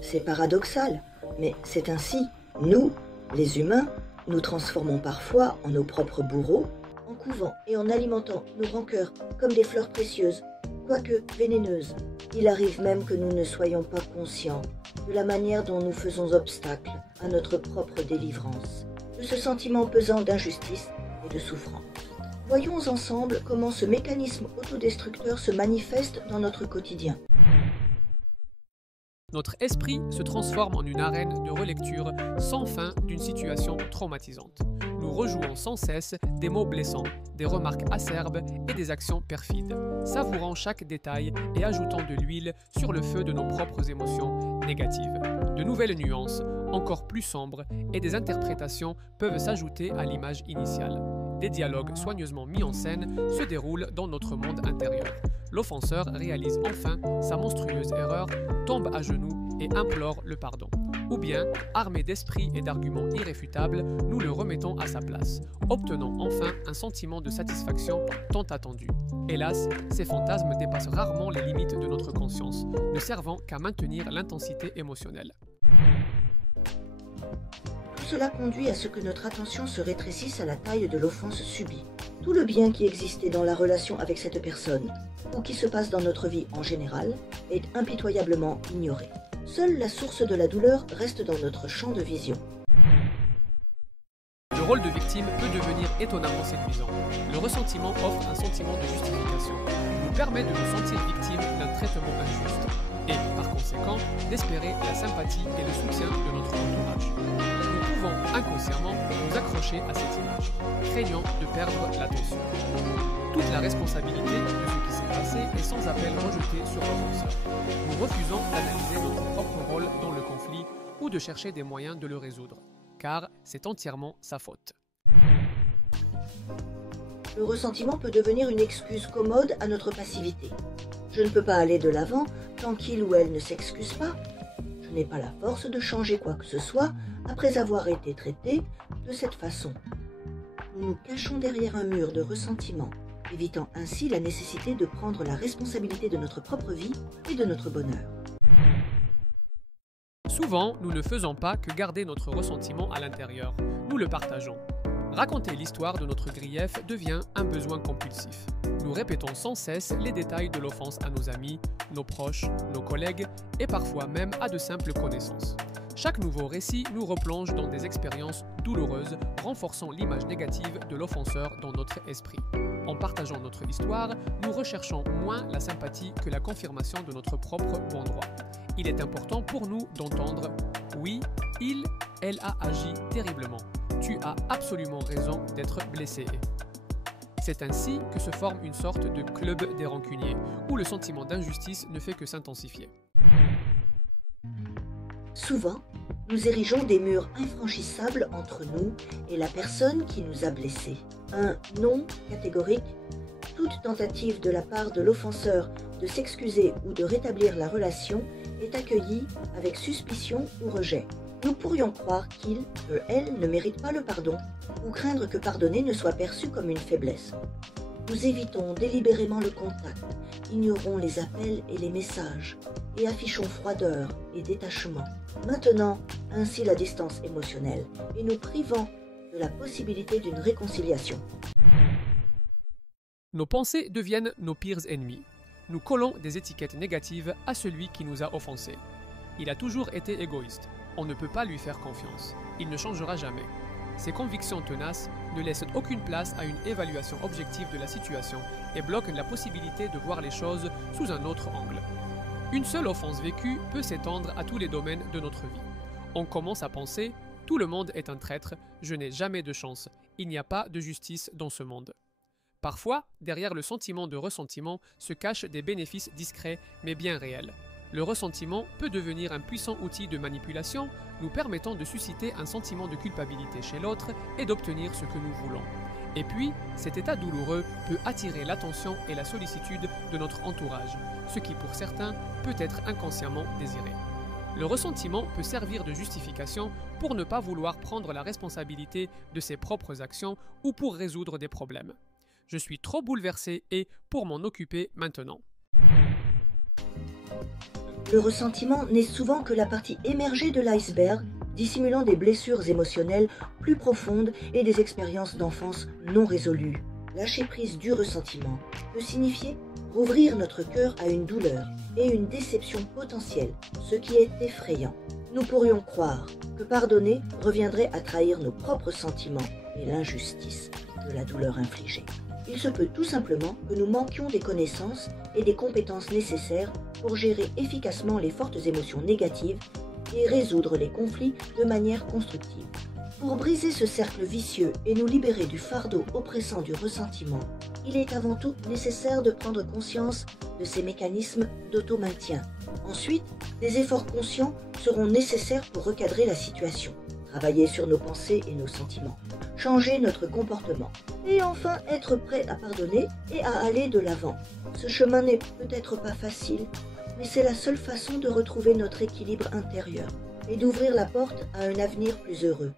C'est paradoxal, mais c'est ainsi. Nous, les humains, nous transformons parfois en nos propres bourreaux, en couvant et en alimentant nos rancœurs comme des fleurs précieuses, quoique vénéneuses. Il arrive même que nous ne soyons pas conscients de la manière dont nous faisons obstacle à notre propre délivrance, de ce sentiment pesant d'injustice et de souffrance. Voyons ensemble comment ce mécanisme autodestructeur se manifeste dans notre quotidien. Notre esprit se transforme en une arène de relecture sans fin d'une situation traumatisante. Nous rejouons sans cesse des mots blessants, des remarques acerbes et des actions perfides, savourant chaque détail et ajoutant de l'huile sur le feu de nos propres émotions négatives. De nouvelles nuances, encore plus sombres, et des interprétations peuvent s'ajouter à l'image initiale. Des dialogues soigneusement mis en scène se déroulent dans notre monde intérieur. L'offenseur réalise enfin sa monstrueuse erreur, tombe à genoux et implore le pardon. Ou bien, armé d'esprit et d'arguments irréfutables, nous le remettons à sa place, obtenant enfin un sentiment de satisfaction tant attendu. Hélas, ces fantasmes dépassent rarement les limites de notre conscience, ne servant qu'à maintenir l'intensité émotionnelle. Tout cela conduit à ce que notre attention se rétrécisse à la taille de l'offense subie. Tout le bien qui existait dans la relation avec cette personne, ou qui se passe dans notre vie en général, est impitoyablement ignoré. Seule la source de la douleur reste dans notre champ de vision. Le rôle de victime peut devenir étonnamment séduisant. Le ressentiment offre un sentiment de justification. Il nous permet de nous sentir victimes d'un traitement injuste et, par conséquent, d'espérer la sympathie et le soutien de notre entourage. Nous pouvons inconsciemment nous accrocher à cette image, craignant de perdre l'attention. Toute la responsabilité de ce qui s'est passé est sans appel rejetée sur l'offenseur. Nous refusons d'analyser notre propre rôle dans le conflit ou de chercher des moyens de le résoudre, car c'est entièrement sa faute. Le ressentiment peut devenir une excuse commode à notre passivité. Je ne peux pas aller de l'avant tant qu'il ou elle ne s'excuse pas. Je n'ai pas la force de changer quoi que ce soit après avoir été traité de cette façon. Nous nous cachons derrière un mur de ressentiment, évitant ainsi la nécessité de prendre la responsabilité de notre propre vie et de notre bonheur. Souvent, nous ne faisons pas que garder notre ressentiment à l'intérieur, nous le partageons. Raconter l'histoire de notre grief devient un besoin compulsif. Nous répétons sans cesse les détails de l'offense à nos amis, nos proches, nos collègues et parfois même à de simples connaissances. Chaque nouveau récit nous replonge dans des expériences douloureuses, renforçant l'image négative de l'offenseur dans notre esprit. En partageant notre histoire, nous recherchons moins la sympathie que la confirmation de notre propre bon droit. Il est important pour nous d'entendre « Oui, elle a agi terriblement. Tu as absolument raison d'être blessé. » C'est ainsi que se forme une sorte de club des rancuniers, où le sentiment d'injustice ne fait que s'intensifier. Souvent, nous érigeons des murs infranchissables entre nous et la personne qui nous a blessés. Un non catégorique, toute tentative de la part de l'offenseur de s'excuser ou de rétablir la relation est accueillie avec suspicion ou rejet. Nous pourrions croire qu'il, elle, ne mérite pas le pardon, ou craindre que pardonner ne soit perçu comme une faiblesse. Nous évitons délibérément le contact, ignorons les appels et les messages, et affichons froideur et détachement, maintenant ainsi la distance émotionnelle, et nous privant de la possibilité d'une réconciliation. Nos pensées deviennent nos pires ennemis. Nous collons des étiquettes négatives à celui qui nous a offensés. Il a toujours été égoïste. On ne peut pas lui faire confiance. Il ne changera jamais. Ces convictions tenaces ne laissent aucune place à une évaluation objective de la situation et bloquent la possibilité de voir les choses sous un autre angle. Une seule offense vécue peut s'étendre à tous les domaines de notre vie. On commence à penser « tout le monde est un traître, je n'ai jamais de chance, il n'y a pas de justice dans ce monde ». Parfois, derrière le sentiment de ressentiment se cachent des bénéfices discrets mais bien réels. Le ressentiment peut devenir un puissant outil de manipulation, nous permettant de susciter un sentiment de culpabilité chez l'autre et d'obtenir ce que nous voulons. Et puis, cet état douloureux peut attirer l'attention et la sollicitude de notre entourage, ce qui pour certains peut être inconsciemment désiré. Le ressentiment peut servir de justification pour ne pas vouloir prendre la responsabilité de ses propres actions ou pour résoudre des problèmes. Je suis trop bouleversé et pour m'en occuper maintenant. Le ressentiment n'est souvent que la partie émergée de l'iceberg, dissimulant des blessures émotionnelles plus profondes et des expériences d'enfance non résolues. Lâcher prise du ressentiment peut signifier rouvrir notre cœur à une douleur et une déception potentielle, ce qui est effrayant. Nous pourrions croire que pardonner reviendrait à trahir nos propres sentiments et l'injustice de la douleur infligée. Il se peut tout simplement que nous manquions des connaissances et des compétences nécessaires pour gérer efficacement les fortes émotions négatives et résoudre les conflits de manière constructive. Pour briser ce cercle vicieux et nous libérer du fardeau oppressant du ressentiment, il est avant tout nécessaire de prendre conscience de ces mécanismes d'auto-maintien. Ensuite, des efforts conscients seront nécessaires pour recadrer la situation, travailler sur nos pensées et nos sentiments, changer notre comportement, et enfin être prêt à pardonner et à aller de l'avant. Ce chemin n'est peut-être pas facile, mais c'est la seule façon de retrouver notre équilibre intérieur et d'ouvrir la porte à un avenir plus heureux.